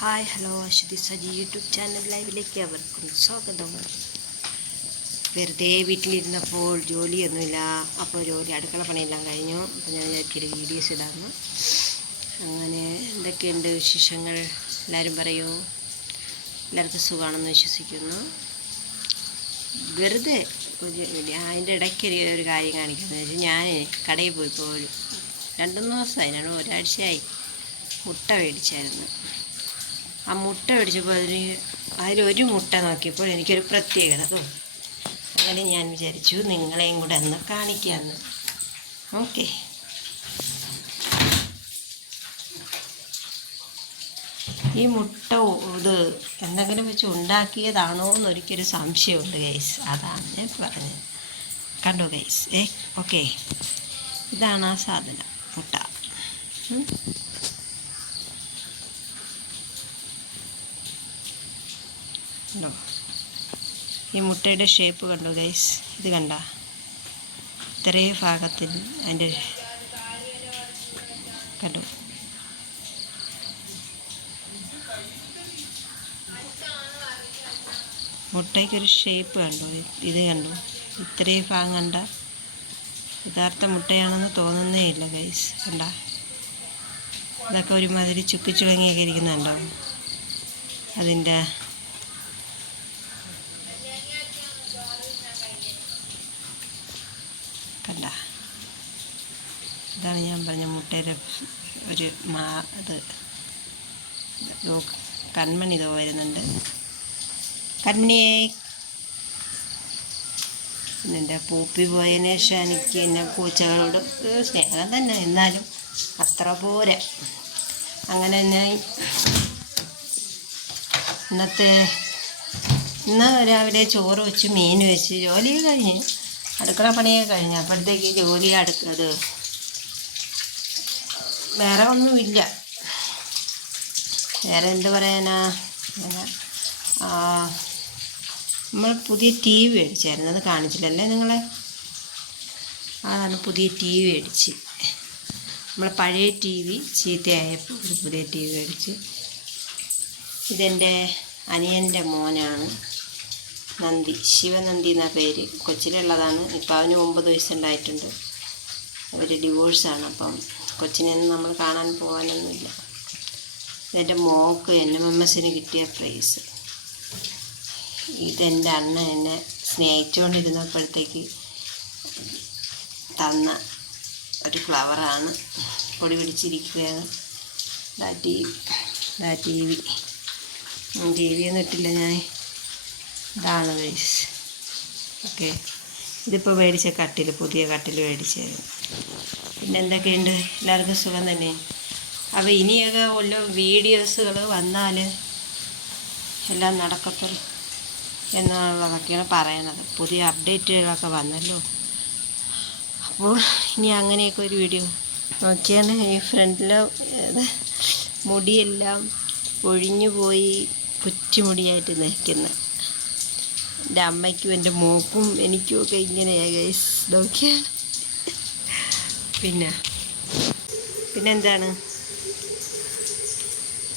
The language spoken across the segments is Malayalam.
Hi hello Ashwathi Saji YouTube channel ലൈവിലേക്ക് അവർക്കും സ്വാഗതം. വെറുതെ വീട്ടിലിരുന്നപ്പോൾ ജോലിയൊന്നുമില്ല, അപ്പോൾ അടുക്കള പണിയെല്ലാം കഴിഞ്ഞു. അപ്പോൾ ഞാൻ വിചാരിക്കൊരു വീഡിയോസ് ഇടാമെന്ന്. അങ്ങനെ എന്തൊക്കെയുണ്ട് വിശേഷങ്ങൾ? എല്ലാവരും പറയൂ. എല്ലാവർക്കും സുഖമാണെന്ന് വിശ്വസിക്കുന്നു. വെറുതെ അതിൻ്റെ ഇടയ്ക്ക് ഒരു കാര്യം കാണിക്കുന്നത് വെച്ചാൽ, ഞാൻ കടയിൽ പോയപ്പോൾ 2-3 ദിവസമായി, ഒരാഴ്ചയായി മുട്ട മേടിച്ചായിരുന്നു. ആ മുട്ട മേടിച്ചപ്പോൾ അതിലൊരു മുട്ട നോക്കിയപ്പോൾ എനിക്കൊരു പ്രത്യേകത തോന്നി. അങ്ങനെ ഞാൻ വിചാരിച്ചു നിങ്ങളെയും കൂടെ ഒന്ന് കാണിക്കാമെന്ന്. ഓക്കെ, ഈ മുട്ട ഇത് എന്തെങ്കിലും വെച്ച് ഉണ്ടാക്കിയതാണോ എന്നൊരിക്കലൊരു സംശയമുണ്ട് ഗൈസ്. അതാണ് ഞാൻ പറഞ്ഞത്. കണ്ടോ ഗൈസ്? ഓക്കെ, ഇതാണ് ആ സാധനം, മുട്ട. കണ്ടോ? ഈ മുട്ടയുടെ ഷേപ്പ് കണ്ടോ ഗൈസ്? ഇത് കണ്ട ഇത്രയും ഭാഗത്തിൽ അതിൻ്റെ കണ്ടോ? മുട്ടയ്ക്കൊരു ഷേപ്പ് കണ്ടോ? ഇത് കണ്ടോ? ഇത്രയും ഭാഗം കണ്ട യഥാർത്ഥ മുട്ടയാണെന്ന് തോന്നുന്നേ ഇല്ല ഗൈസ്. കണ്ട, ഇതൊക്കെ ഒരുമാതിരി ചുക്കിച്ചുളങ്ങിയൊക്കെ ഇരിക്കുന്നുണ്ടോ? അതിൻ്റെ കണ്ട, ഇതാണ് ഞാൻ പറഞ്ഞ മുട്ടയുടെ ഒരു ഇത്. കൺമണി ഇതോ വരുന്നുണ്ട്. കൺമണിയെ എൻ്റെ പൂപ്പി പോയതിന് ശേഷം എനിക്ക് എന്നെ പൂച്ചകളോട് സ്നേഹം തന്നെ, എന്നാലും അത്ര പോരാ. അങ്ങനെ ഞാൻ ഇന്ന് രാവിലെ ചോറ് വെച്ച് മീൻ വെച്ച് ജോലിയൊക്കെ കഴിഞ്ഞ് അടുക്കള പണിയൊക്കെ കഴിഞ്ഞ് അപ്പോഴത്തേക്ക് ജോലി അടുത്തത് വേറെ ഒന്നുമില്ല. വേറെ എന്ത് പറയാനാ, നമ്മൾ പുതിയ ടി വി മേടിച്ചായിരുന്നു, അത് കാണിച്ചില്ലല്ലേ നിങ്ങളെ? അതാണ് പുതിയ ടി വി മേടിച്ച്. നമ്മൾ പഴയ ടി വി ചീത്തയായപ്പോൾ ഒരു പുതിയ ടി വി മേടിച്ച്. ഇതെൻ്റെ അനിയൻ്റെ മോനാണ്, നന്ദി, ശിവനന്ദി എന്ന പേര്. കൊച്ചിലുള്ളതാണ്. ഇപ്പം അവന് 9 വയസ്സുണ്ടായിട്ടുണ്ട്. അവർ ഡിവോഴ്സാണ്. അപ്പം കൊച്ചിനെയൊന്നും നമ്മൾ കാണാൻ പോകാനൊന്നുമില്ല. ഇതെൻ്റെ മോക്ക് NMMS കിട്ടിയ പ്രൈസ്. ഇതെൻ്റെ അണ്ണ എന്നെ സ്നേഹിച്ചുകൊണ്ടിരുന്നപ്പോഴത്തേക്ക് തന്ന ഒരു ഫ്ലവറാണ്. പൊടി പിടിച്ചിരിക്കുകയാണ്. ടി വി ഒന്നും ഇട്ടില്ല ഞാൻ. ഇതാണ് ഗൈസ്. ഓക്കെ, ഇതിപ്പോൾ മേടിച്ച കട്ടിൽ, പുതിയ കട്ടിൽ മേടിച്ചായിരുന്നു. പിന്നെ എന്തൊക്കെയുണ്ട്? എല്ലാവർക്കും സുഖം തന്നെ. അപ്പോൾ ഇനിയൊക്കെ വല്ല വീഡിയോസുകൾ വന്നാൽ എല്ലാം നടക്കത്തുള്ളൂ എന്നുള്ളതൊക്കെയാണ് പറയണത്. പുതിയ അപ്ഡേറ്റുകളൊക്കെ വന്നല്ലോ. അപ്പോൾ ഇനി അങ്ങനെയൊക്കെ ഒരു വീഡിയോ നോക്കിയാണ്. ഈ ഫ്രണ്ടിലെ മുടിയെല്ലാം ഒഴിഞ്ഞു പോയി കുറ്റിമുടിയായിട്ട് നിൽക്കുന്നത്. എൻ്റെ അമ്മയ്ക്കും എൻ്റെ മോക്കും എനിക്കുമൊക്കെ ഇങ്ങനെയാണ് ഗൈസ്. നോക്കിയാണ്. പിന്നെന്താണ്,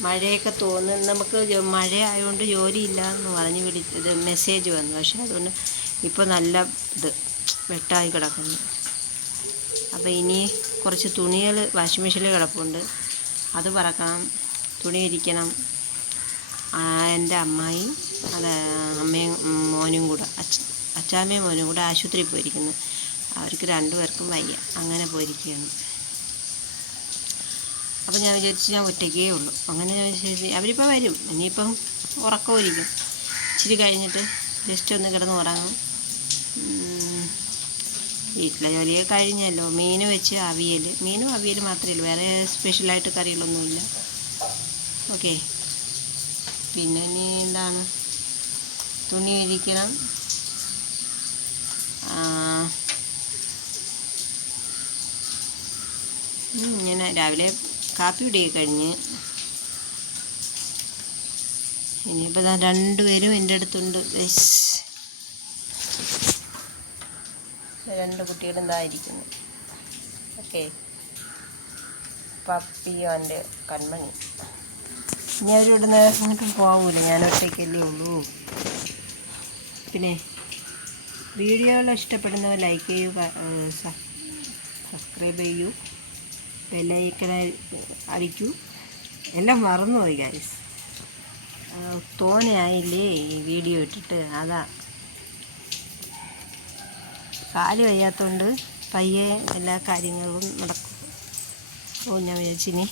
മഴയൊക്കെ തോന്നുന്നു. നമുക്ക് മഴ ആയതുകൊണ്ട് ജോലിയില്ല എന്ന് പറഞ്ഞ് വിളിച്ചത് മെസ്സേജ് വന്നു. പക്ഷേ അതുകൊണ്ട് ഇപ്പോൾ നല്ല വെട്ടായി കിടക്കുന്നു. അപ്പോൾ ഇനി കുറച്ച് തുണികൾ വാഷിംഗ് മെഷീനിൽ കിടപ്പുണ്ട്, അത് പറക്കണം, തുണി വിരിക്കണം. എൻ്റെ അമ്മായി അമ്മയും മോനും കൂടെ, അച്ചാമ്മയും മോനും കൂടെ ആശുപത്രിയിൽ പോയിരിക്കുന്നു. അവർക്ക് 2 പേർക്കും വയ്യ, അങ്ങനെ പോയിരിക്കുകയാണ്. അപ്പോൾ ഞാൻ വിചാരിച്ചു ഞാൻ ഒറ്റയ്ക്കേ ഉള്ളൂ. അങ്ങനെ ഞാൻ വിചാരിച്ചു അവരിപ്പോൾ വരും. ഇനിയിപ്പം ഉറക്കമായിരിക്കും. ഇച്ചിരി കഴിഞ്ഞിട്ട് ജസ്റ്റ് ഒന്ന് കിടന്ന് ഉറങ്ങും. വീട്ടിലെ ജോലിയൊക്കെ കഴിഞ്ഞല്ലോ. മീൻ വെച്ച് അവിയൽ, മീനും അവിയൽ മാത്രമേ ഉള്ളൂ, വേറെ സ്പെഷ്യലായിട്ട് കറികളൊന്നുമില്ല. ഓക്കെ, പിന്നെ ഇനി എന്താണ്, തുണി വിരിക്കണം. ഇങ്ങനെ രാവിലെ കാപ്പി കുടിയൊക്കെ കഴിഞ്ഞ് ഇനിയിപ്പോൾ 2 പേരും എൻ്റെ അടുത്തുണ്ട്. 2 കുട്ടികളും ഇതായിരിക്കുന്നു. ഓക്കെ, പപ്പിയും എൻ്റെ കൺമണി. ഇനി അവരിവിടുന്ന് അങ്ങോട്ടും പോകൂല, ഞാൻ ഒറ്റയ്ക്കല്ലേ ഉള്ളൂ. പിന്നെ വീഡിയോകൾ ഇഷ്ടപ്പെടുന്നവർ ലൈക്ക് ചെയ്യൂ, സബ്സ്ക്രൈബ് ചെയ്യൂ, ബെല്ലൈക്കൺ അടിക്കൂ. എല്ലാം മറന്നുപോയി ഗൈസ്, തോനെയായില്ലേ ഈ വീഡിയോ ഇട്ടിട്ട്, അതാ. കാല് വയ്യാത്തതുകൊണ്ട് പയ്യെ എല്ലാ കാര്യങ്ങളും നടക്കും. ഞാൻ വിചാരിച്ചിനി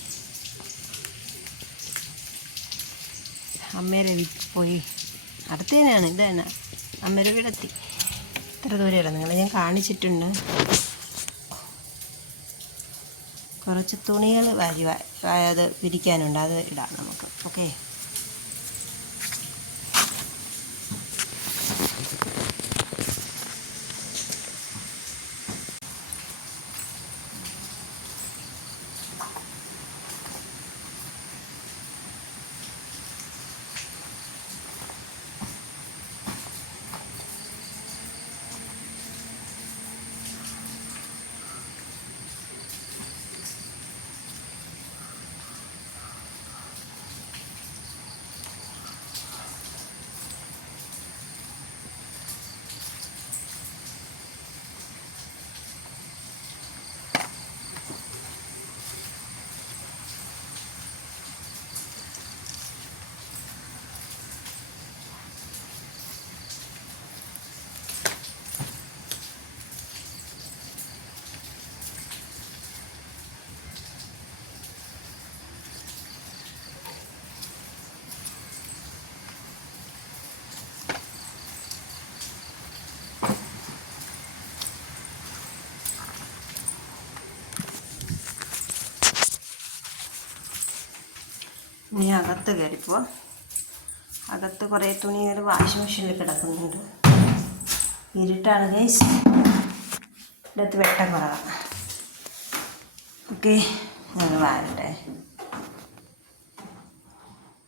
അമ്മേരെ വീട്ടിൽ പോയി, അടുത്തതിനാണ് ഇത് തന്നെ അമ്മേരെ വീടെത്തി. ഇത്ര ദൂരമല്ല, നിങ്ങളെ ഞാൻ കാണിച്ചിട്ടുണ്ട്. കുറച്ച് തുണികൾ അത് വിരിക്കാനുണ്ട്, അത് ഇടാം നമുക്ക്. ഓക്കെ, ഇനി അകത്ത് കയറിപ്പോൾ അകത്ത് കുറേ തുണികൾ വാഷിംഗ് മെഷീനിൽ കിടക്കുന്നുണ്ട്. ഇരുട്ടാണ് ഗൈസ്, ഇതിനകത്ത് വെട്ടം കുറവാണ്. ഓക്കെ, ഞാൻ വാരട്ടെ.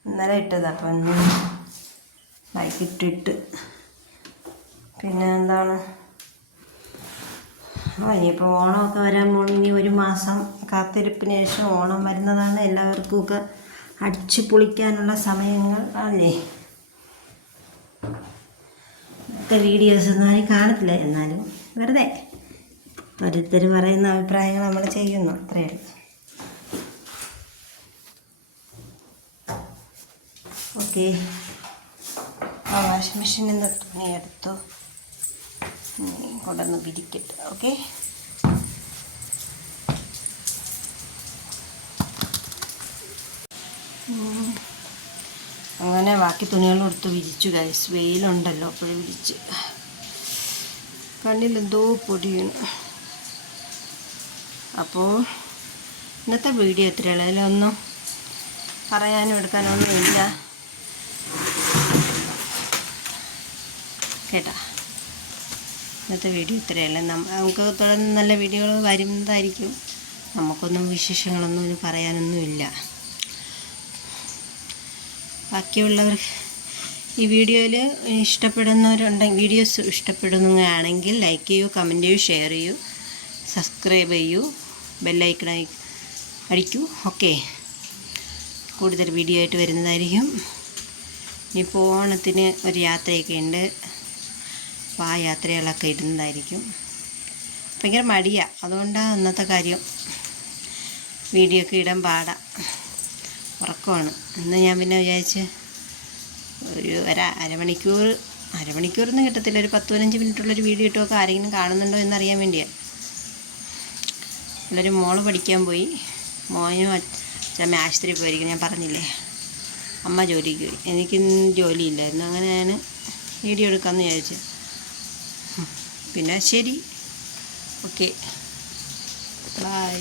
ഇന്നലെ ഇട്ടത്, അപ്പം ഇന്ന് വൈകിട്ടിട്ട്. പിന്നെ എന്താണ്, ഇനിയിപ്പോൾ ഓണമൊക്കെ വരാൻ പോകുന്നു. ഇനി ഒരു മാസം കാത്തിരിപ്പിന് ശേഷം ഓണം വരുന്നതാണ്. എല്ലാവർക്കുമൊക്കെ അടിച്ചു പൊളിക്കാനുള്ള സമയങ്ങൾ അല്ലേ. ഇന്നത്തെ വീഡിയോസ് ഒന്നും ആരും കാണത്തില്ല, എന്നാലും വെറുതെ ഓരോരുത്തർ പറയുന്ന അഭിപ്രായങ്ങൾ നമ്മൾ ചെയ്യുന്നു, അത്രയേ ഉള്ളൂ. ഓക്കെ, ആ വാഷിംഗ് മെഷീനിൽ നിന്ന് തുണി എടുത്തു കൊണ്ടുവന്ന് വിരിക്കട്ടെ. ഓക്കെ, അങ്ങനെ ബാക്കി തുണികളും എടുത്ത് വിരിച്ചു ഗൈസ്. വെയിലുണ്ടല്ലോ, അപ്പോഴും വിരിച്ച്. കണ്ണിലെന്തോ പൊടിയാണ്. അപ്പോൾ ഇന്നത്തെ വീഡിയോ എത്രയുള്ളൂ, അതിലൊന്നും പറയാനും എടുക്കാനൊന്നും ഇല്ല കേട്ടാ. ഇന്നത്തെ വീഡിയോ ഇത്രയല്ല. നമുക്ക് തുടർന്ന് നല്ല വീഡിയോകൾ വരുന്നതായിരിക്കും. നമുക്കൊന്നും വിശേഷങ്ങളൊന്നും പറയാനൊന്നുമില്ല. ബാക്കിയുള്ളവർ ഈ വീഡിയോയിൽ ഇഷ്ടപ്പെടുന്നവരുണ്ടെങ്കിൽ, വീഡിയോസ് ഇഷ്ടപ്പെടുന്നതാണെങ്കിൽ ലൈക്ക് ചെയ്യൂ, കമൻറ്റ് ചെയ്യൂ, ഷെയർ ചെയ്യൂ, സബ്സ്ക്രൈബ് ചെയ്യൂ, ബെല്ലൈക്കൺ അടിക്കൂ. ഓക്കെ, കൂടുതൽ വീഡിയോ ആയിട്ട് വരുന്നതായിരിക്കും. ഇനിയിപ്പോൾ ഓണത്തിന് ഒരു യാത്രയൊക്കെ ഉണ്ട്, അപ്പോൾ ആ യാത്രകളൊക്കെ ഇടുന്നതായിരിക്കും. ഭയങ്കര മടിയാണ്, അതുകൊണ്ടാണ് അന്നത്തെ കാര്യം വീഡിയോ ഒക്കെ ഇടാൻ പാടാം. ഉറക്കമാണ്. ഇന്ന് ഞാൻ പിന്നെ വിചാരിച്ച് ഒരു അരമണിക്കൂറൊന്നും കിട്ടത്തില്ല, ഒരു 10-15 മിനിറ്റുള്ളൊരു വീഡിയോ ഇട്ടുമൊക്കെ ആരെങ്കിലും കാണുന്നുണ്ടോ എന്നറിയാൻ വേണ്ടിയാണ്. ഉള്ളൊരു മോള് പഠിക്കാൻ പോയി, മോനും അച്ഛമ്മ ആശുപത്രിയിൽ പോയിരിക്കും. ഞാൻ പറഞ്ഞില്ലേ, അമ്മ ജോലിക്ക് പോയി, എനിക്കിന്ന് ജോലിയില്ലായിരുന്നു. അങ്ങനെ ഞാൻ വീഡിയോ എടുക്കാമെന്ന് വിചാരിച്ചു. പിന്നെ ശരി, ഓക്കെ, ബൈ.